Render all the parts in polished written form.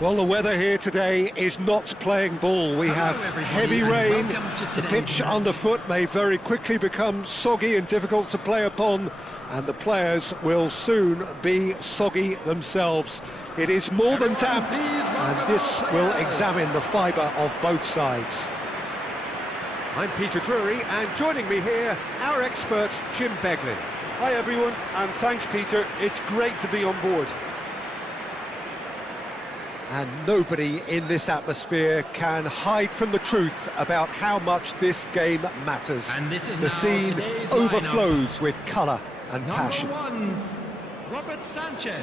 Well, the weather here today is not playing ball. We have heavy rain. The pitch underfoot may very quickly become soggy and difficult to play upon, and the players will soon be soggy themselves. It is more than damp, and this will examine the fibre of both sides. I'm Peter Drury, and joining me here, our expert, Jim Beglin. Hi everyone, and thanks Peter, it's great to be on board. And nobody in this atmosphere can hide from the truth about how much this game matters. And this is the scene overflows with colour and passion. Well,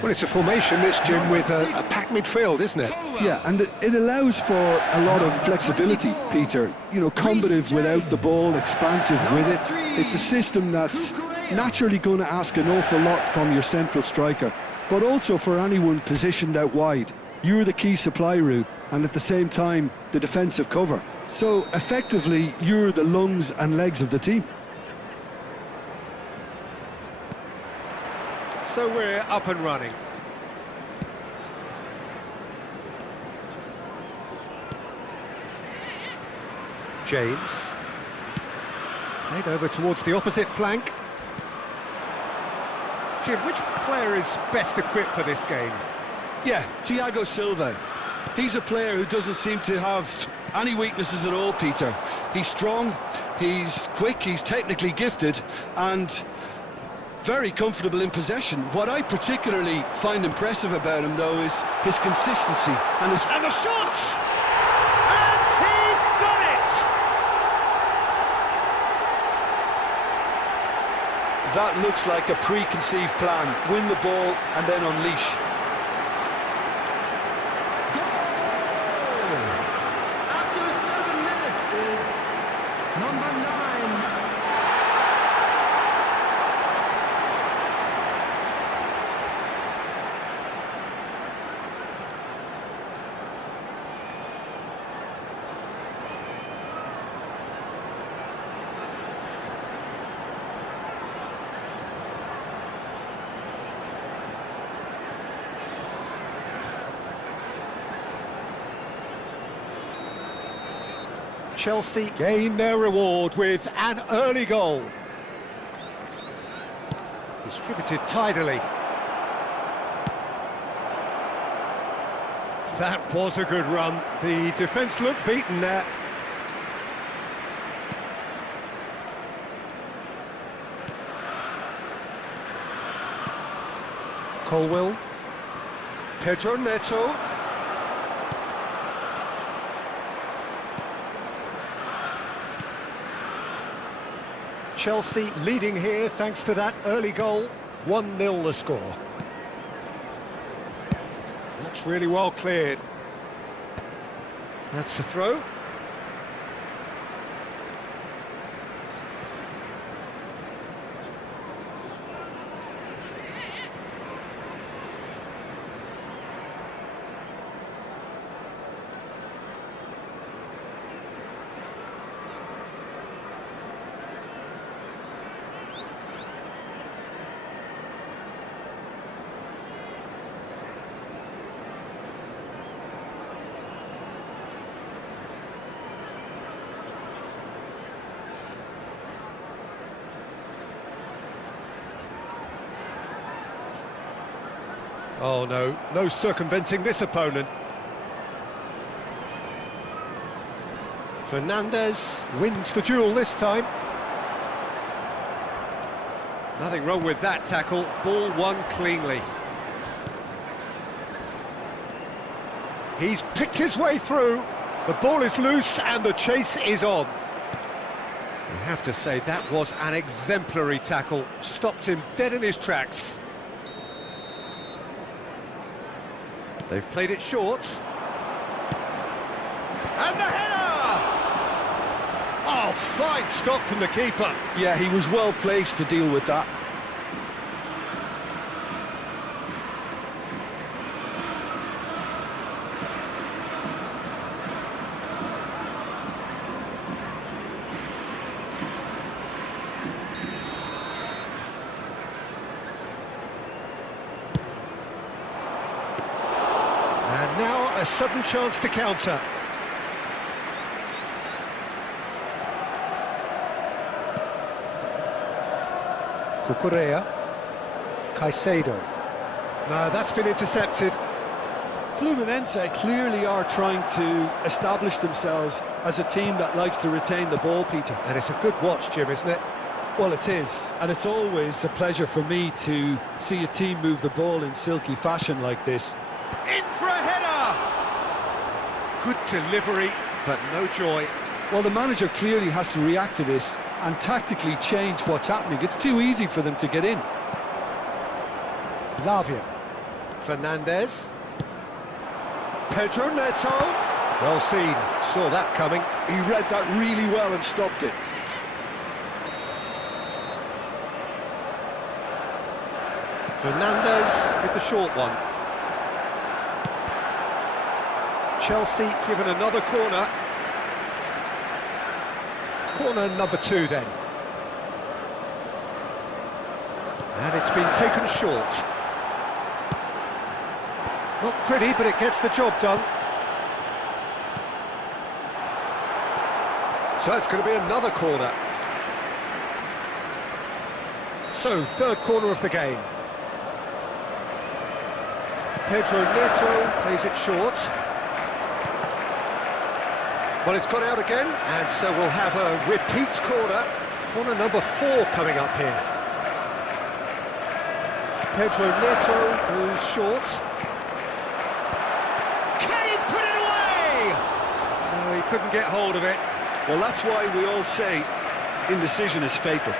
it's a formation, this, Jim, with a packed midfield, isn't it? Yeah, and it allows for a lot of flexibility, Peter. You know, combative without the ball, expansive with it. It's a system that's naturally going to ask an awful lot from your central striker, but also for anyone positioned out wide. You're the key supply route, and at the same time, the defensive cover. So, effectively, you're the lungs and legs of the team. So we're up and running. James. Played over towards the opposite flank. Jim, which player is best equipped for this game? Yeah, Thiago Silva. He's a player who doesn't seem to have any weaknesses at all, Peter. He's strong, he's quick, he's technically gifted, and very comfortable in possession. What I particularly find impressive about him, though, is his consistency and his... And the shot! And he's done it! That looks like a preconceived plan. Win the ball and then unleash. Chelsea gain their reward with an early goal. Distributed tidily. That was a good run. The defence looked beaten there. Colwell. Pedro Neto. Chelsea leading here thanks to that early goal. 1-0 the score. That's really well cleared. That's the throw. Oh no, no circumventing this opponent. Fernandez wins the duel this time. Nothing wrong with that tackle, ball won cleanly. He's picked his way through, the ball is loose and the chase is on. I have to say that was an exemplary tackle, stopped him dead in his tracks. They've played it short. And the header! Oh, fine stop from the keeper. Yeah, he was well placed to deal with that. Now a sudden chance to counter. Cucurella. Caicedo. No, that's been intercepted. Fluminense clearly are trying to establish themselves as a team that likes to retain the ball, Peter. And it's a good watch, Jim, isn't it? Well, it is, and it's always a pleasure for me to see a team move the ball in silky fashion like this. In for a header! Good delivery, but no joy. Well, the manager clearly has to react to this and tactically change what's happening. It's too easy for them to get in. Lavia. Fernandez. Pedro Neto. Well seen, saw that coming. He read that really well and stopped it. Fernandez with the short one. Chelsea given another corner. Corner number 2 then. And it's been taken short. Not pretty, but it gets the job done. So it's going to be another corner. So, third corner of the game. Pedro Neto plays it short. Well, it's gone out again, and so we'll have a repeat corner. Corner number 4 coming up here. Pedro Neto goes short. Can he put it away? No, he couldn't get hold of it. Well, that's why we all say indecision is fatal.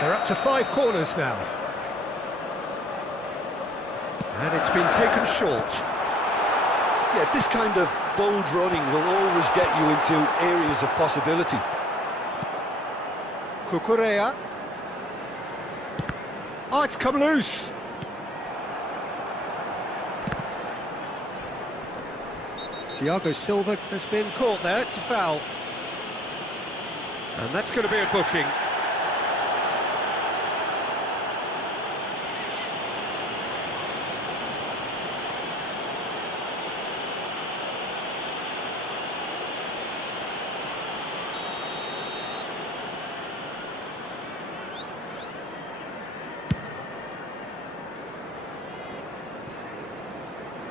They're up to 5 corners now. And it's been taken short. Yeah, this kind of bold running will always get you into areas of possibility. Cucurella. Oh, it's come loose. Thiago Silva has been caught there, it's a foul. And that's going to be a booking.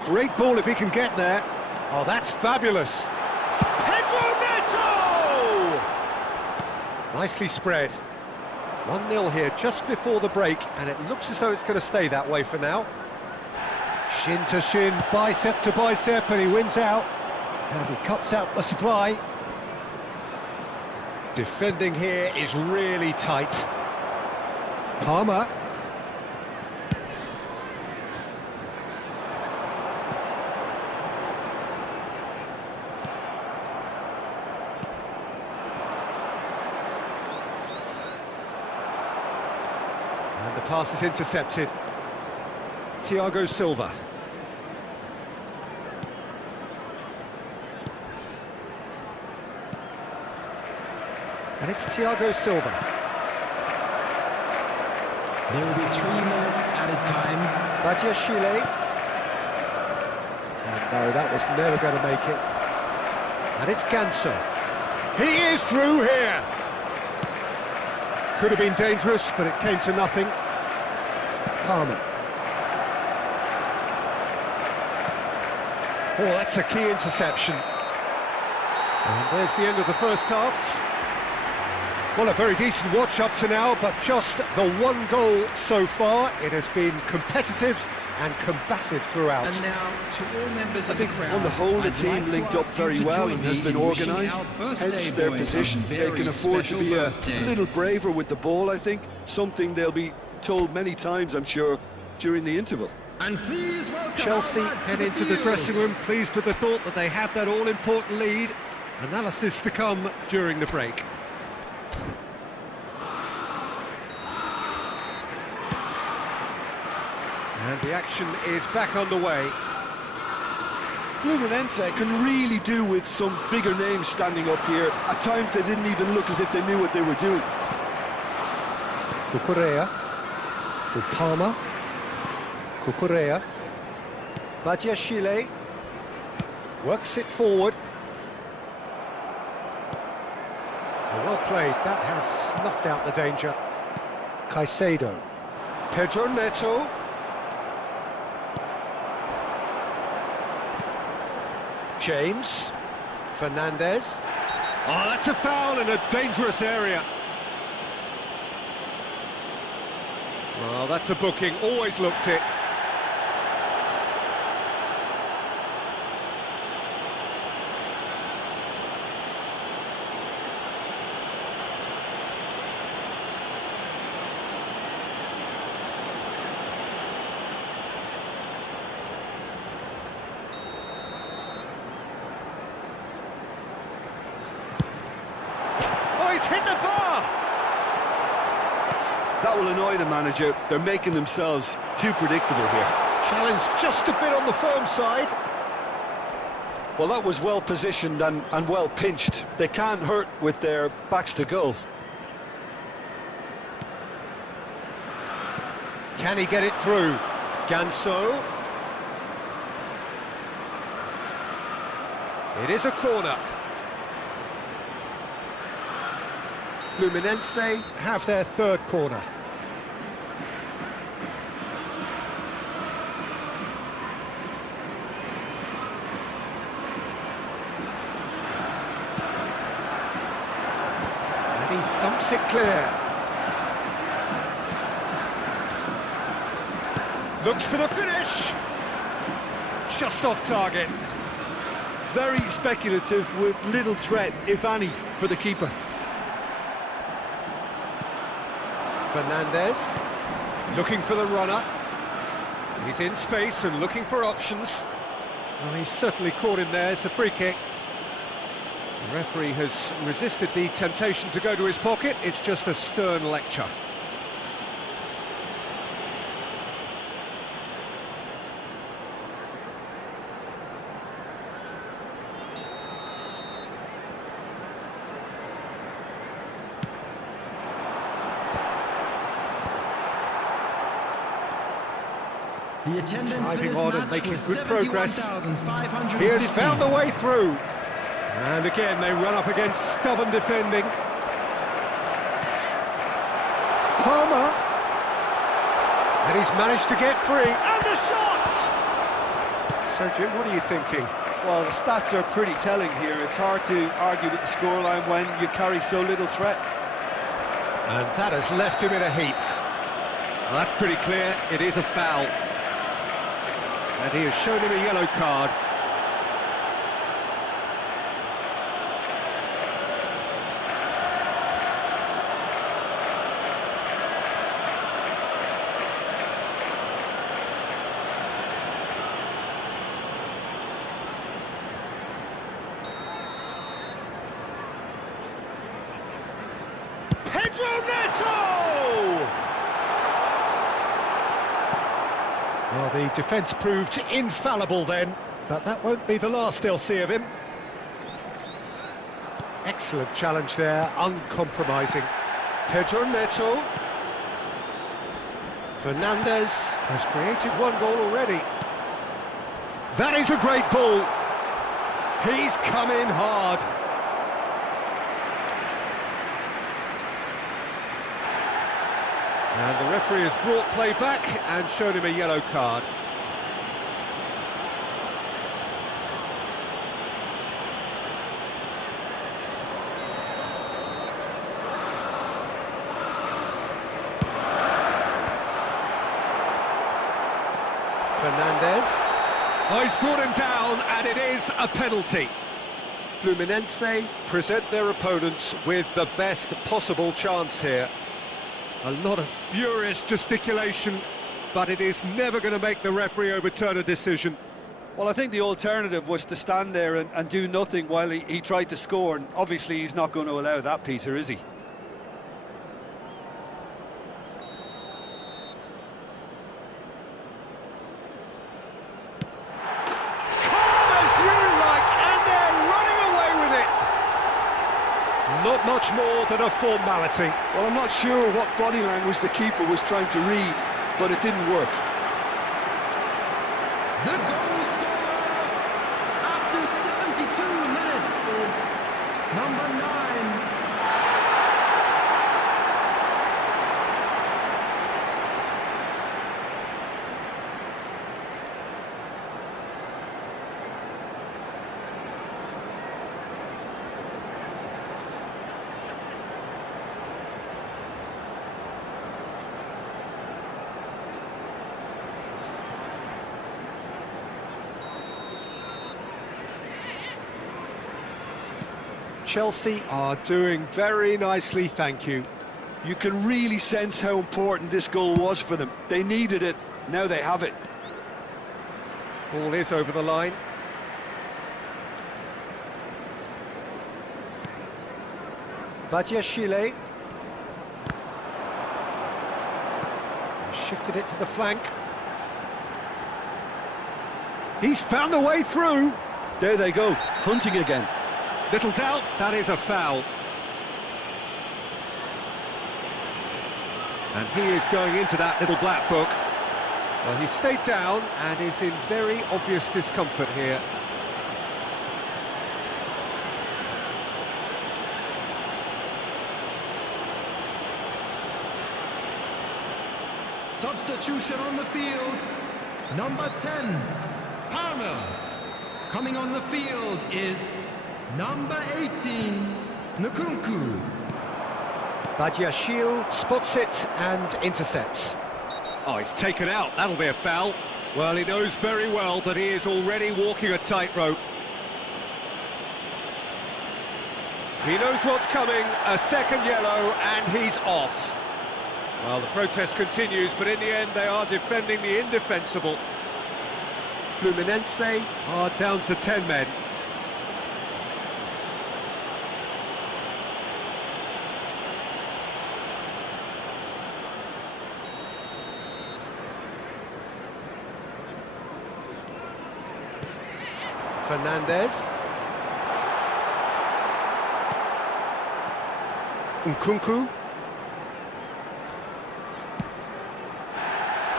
Great ball if he can get there. Oh, that's fabulous. Pedro Neto! Nicely spread. 1-0 here just before the break, and it looks as though it's going to stay that way for now. Shin to shin, bicep to bicep, and he wins out. And he cuts out the supply. Defending here is really tight. Palmer. And the pass is intercepted. Thiago Silva. And it's Thiago Silva. There will be 3 minutes at a time. Badiashile. And no, that was never going to make it. And it's Ganso. He is through here. Could have been dangerous, but it came to nothing. Palmer. Oh, that's a key interception. And there's the end of the first half. Well, a very decent watch up to now, but just the 1 goal so far. It has been competitive and combative throughout. And now, to all members I of the think crowd, on the whole the I'd team like to linked up ask you very to well join and has me been in wishing organised, our birthday hence their boy a position. They very can afford to special be a birthday. little braver with the ball, I think, something they'll be told many times, I'm sure, during the interval. And please welcome Chelsea our lads head to into the field. dressing room pleased with the thought that they have that all-important lead. Analysis to come during the break. And the action is back underway. Fluminense can really do with some bigger names standing up here. At times they didn't even look as if they knew what they were doing. Cucurella for Palmer. Cucurella. Badiashile works it forward. Well played, that has snuffed out the danger. Caicedo. Pedro Neto. James. Fernandez. Oh, that's a foul in a dangerous area. Well, that's a booking, always looked it. Hit the bar! That will annoy the manager. They're making themselves too predictable here. Challenge just a bit on the firm side. Well, that was well positioned and well pinched. They can't hurt with their backs to goal. Can he get it through? Ganso. It is a corner. Fluminense have their third corner. And he thumps it clear. Looks for the finish. Just off target. Very speculative with little threat, if any, for the keeper. Fernandez, looking for the runner. He's in space and looking for options. Well, he's certainly caught him there. It's a free kick. The referee has resisted the temptation to go to his pocket. It's just a stern lecture. The attendance for Driving this on and match making was good progress. 71,550. He has found the way through. And again, they run up against stubborn defending. Palmer. And he's managed to get free. And the shot! So, Jim, what are you thinking? Well, the stats are pretty telling here. It's hard to argue with the scoreline when you carry so little threat. And that has left him in a heap. Well, that's pretty clear. It is a foul. And he has shown him a yellow card. Pedro Neto! Well, the defence proved infallible then, but that won't be the last they'll see of him. Excellent challenge there, uncompromising. Pedro Neto. Fernandez has created one goal already. That is a great ball. He's come in hard. And the referee has brought play back and shown him a yellow card. Fernandez. Oh, he's brought him down, and it is a penalty. Fluminense present their opponents with the best possible chance here. A lot of furious gesticulation, but it is never going to make the referee overturn a decision. Well, I think the alternative was to stand there and do nothing while he tried to score, and obviously he's not going to allow that, Peter, is he? Carlos felt much more than a formality. Well, I'm not sure what body language the keeper was trying to read, but it didn't work. The goal scorer after 72 minutes is number 9. Chelsea are doing very nicely, thank you. You can really sense how important this goal was for them. They needed it, now they have it. Ball is over the line. Badiashile. Shifted it to the flank. He's found a way through. There they go, hunting again. Little doubt, that is a foul. And he is going into that little black book. Well, he stayed down and is in very obvious discomfort here. Substitution on the field, number 10, Palmer. Coming on the field is number 18, Nkunku. Badiashile spots it and intercepts. Oh, it's taken out, that'll be a foul. Well, he knows very well that he is already walking a tightrope. He knows what's coming, a second yellow, and he's off. Well, the protest continues, but in the end they are defending the indefensible. Fluminense are down to 10 men. Fernandez. Nkunku.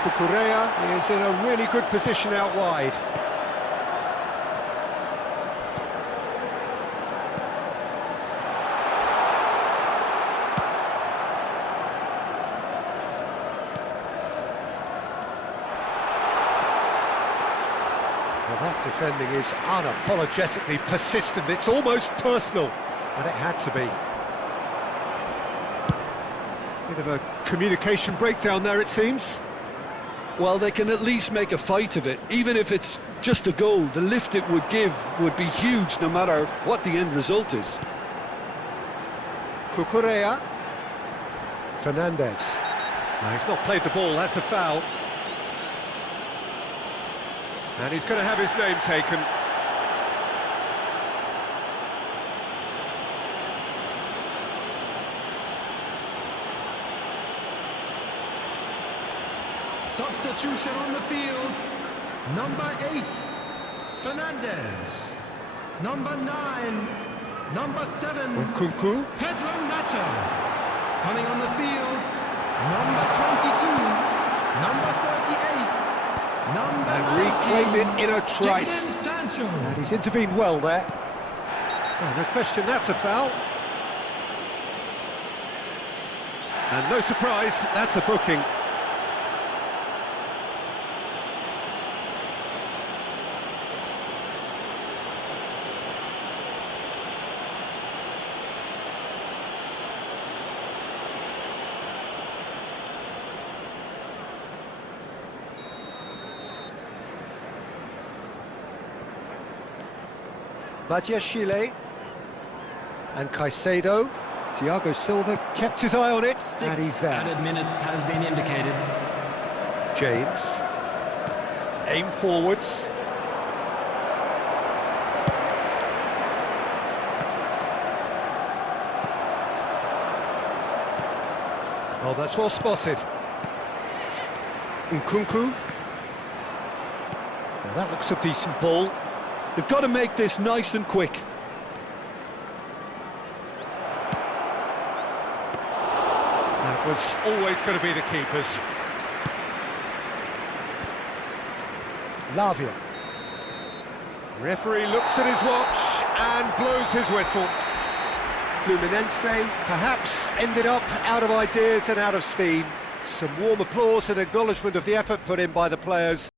Cucurella is in a really good position out wide. Well, that defending is unapologetically persistent. It's almost personal, and it had to be. Bit of a communication breakdown there, it seems. Well, they can at least make a fight of it. Even if it's just a goal, the lift it would give would be huge no matter what the end result is. Cucurella. Fernandez. No, he's not played the ball, that's a foul. And he's going to have his name taken. Substitution on the field, number 8, Fernandez. Number 9, number 7, Nkunku. Pedro Neto. Coming on the field, number 22, number 38, number And 19, reclaimed it in a trice. Jadon Sancho. And he's intervened well there. Oh, no question, that's a foul. And no surprise, that's a booking. Badiashile and Caicedo. Thiago Silva kept his eye on it, and he's there. Added minutes has been indicated. James. Aim forwards. Oh, that's well spotted. Nkunku. Now that looks a decent ball. They've got to make this nice and quick. was always going to be the keepers. Lavia. Referee looks at his watch and blows his whistle. Fluminense perhaps ended up out of ideas and out of steam. Some warm applause and acknowledgement of the effort put in by the players.